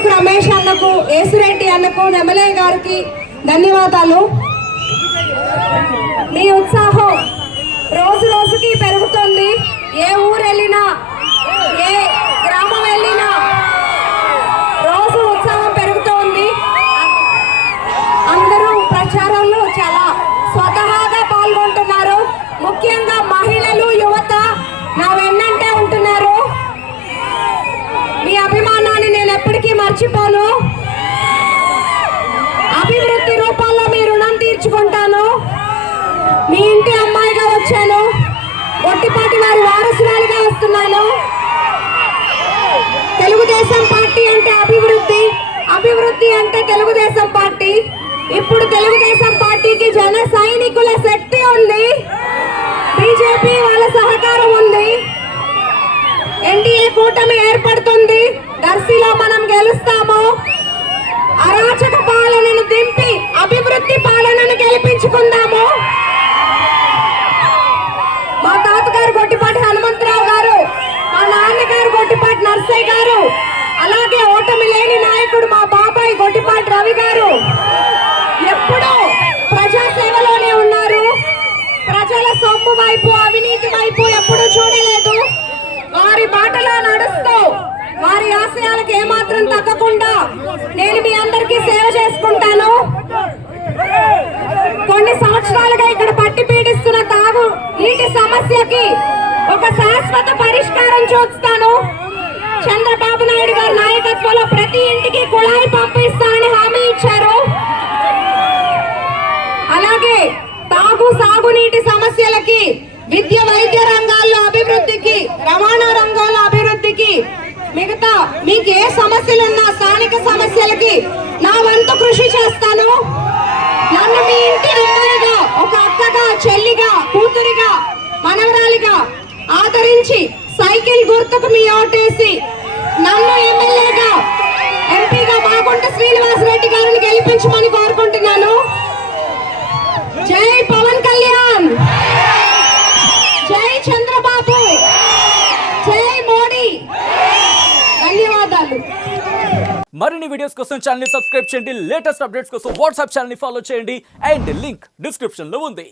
తురుకు రమేష్ అన్నకు, ఏసురెడ్డి అన్నకు, ఎమ్మెల్యే గారికి ధన్యవాదాలు. మీ ఉత్సాహం రోజు రోజుకి పెరుగుతుంది. ఏ ఊరు వెళ్ళినా, ఏ గ్రామం వెళ్ళినా రోజు ఉత్సాహం పెరుగుతోంది. అందరూ ప్రచారంలో చాలా స్వతహాగా పాల్గొంటున్నారు. ముఖ్యంగా మహిళలు, యువత నా వెన్నంటే ఉంటున్నారు. మీ అభిమానాన్ని నేను ఎప్పటికీ మర్చిపోను. అభివృద్ధి రూపాల్లో మీ రుణం తీర్చుకుంటాను. మీ ఇంటి అమ్మాయిగా వచ్చాను, గొట్టిపాటి వారి వారసురాలిగా వస్తున్నాను. తెలుగుదేశం పార్టీ అంటే అభివృద్ధి, అభివృద్ధి అంటే తెలుగుదేశం పార్టీ. ఇప్పుడు తెలుగుదేశం పార్టీకి జన సైనికుల శక్తి ఉంది, బీజేపీ వాళ్ళ సహకారం ఉంది. ఎన్డీఏ కూటమి ఏర్పడుతుంది. దర్శిలో మనం గెలుస్తాము. అరాచక పాలనను దింపి అభివృద్ధి పాలనను గెలిపించుకుందాము. మా తాతగారు గొట్టిపాటి హనుమంతరావు గారు, మా నాన్నగారు గొట్టిపాటి నర్సయ్య గారు, అలాగే ఓటమి లేని నాయకుడు మా బాబాయ్ గొట్టిపాటి రవి గారు ఎప్పుడూ ప్రజాసేవలోనే ఉన్నారు. ప్రజల సొమ్ము వైపు, అవినీతి వైపు ఎప్పుడూ చూడలేదు. వారి బాటలో నడుస్తూ వారి ఆశయాలకు ఏమాత్రం తగ్గకుండా నేను మీ అందరికీ సేవ చేసుకుంటాను. కొన్ని సంవత్సరాలుగా ఇక్కడ పట్టి పీడిస్తున్న తాగు నీటి సమస్యకి ఒక శాశ్వత పరిష్కారం చూస్తాను. చంద్రబాబు నాయుడు గారి నాయకత్వంలో ప్రతి ఇంటికి కుళాయి పంపిస్తానని హామీ ఇచ్చారు. అలాగే సాగునీటి సమస్యలకి, విద్య వైద్య రంగాల్లో అభివృద్ధికి, రవాణా రంగంలో అభివృద్ధికి, మిగతా మీకు ఏ సమస్యలున్నా స్థానిక సమస్యలకి నా వంతు కృషి చేస్తాను. నన్ను మీ ఇంటి అమ్మాయిగా, ఒక అక్కగా, చెల్లిగా, కూతురిగా, మనవరాలిగా ఆదరించి సైకిల్ గుర్తుకు మీ ఓటేసి నన్ను ఎమ్మెల్యేగా, ఎంపీగా మాగుంట శ్రీనివాస్ రెడ్డి గారిని గెలిపించమని కోరుకుంటున్నాను. జై పవన్ కళ్యాణ్, జై చంద్రబాబు, జై మోడీ. ధన్యవాదాలు. మరిన్ని వీడియోస్ కోసం ఛానల్ ని సబ్స్క్రైబ్ చేయండి. లేటెస్ట్ అప్డేట్స్ కోసం వాట్సాప్ ఛానల్ ని ఫాలో చేయండి. అండ్ లింక్ డిస్క్రిప్షన్ లో ఉంది.